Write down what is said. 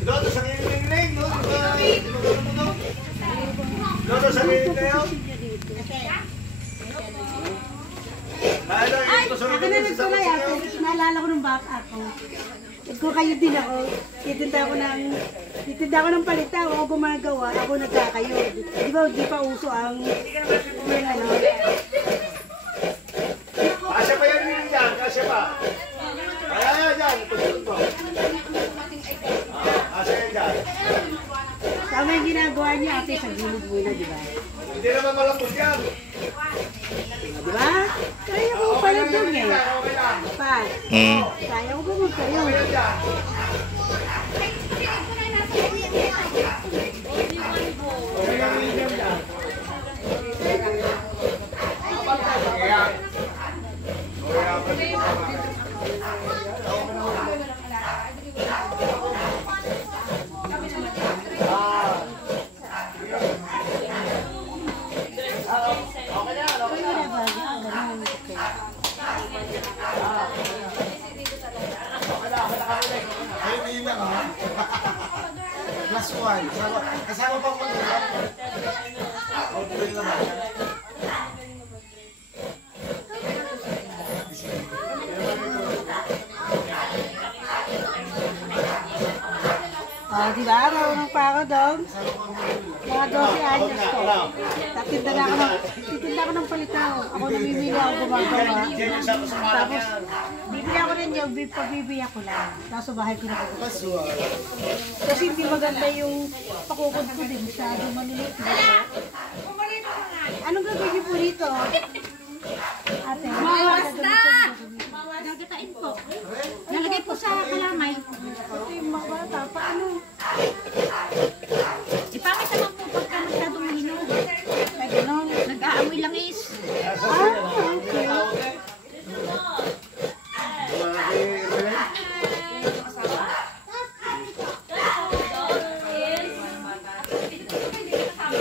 Dodo sa kiling-ling, no? Dodo sa kiling kayo? Ay, ako na nagsulay ako. Naalala ko nung bata ako. Kung kayo din ako, titinda ko ng palitaw, ako gumagawa, ako nagkakayo. Di ba, di pa uso ang ano? Kasya pa yan rin dyan, kasya pa. Ayan, dyan, pusunod mo. Kasya yan dyan. Tama yung ginagawa niya, ate, sa gilid muna, di ba? Hindi naman malambot yan. Di ba? Kaya ko pala doon eh. Pa, kaya ko bumag kayo. Plus one. Kasama pa mo nila. Di ba? Marunong pa ako doon. Mga 12 anyos ko. Titinda ko ng palitaw. Ako namimili ako gumagawa. Tapos, bibili ako rin yung pagbibiyak ko lang. Tapos sa bahay ko na ako. Kasi hindi maganda yung pakukod ko din. Masyado maliliit. Anong gagawin niyo po dito? Ate, Basta! Nagatain po. Nalagay po sa kalamay.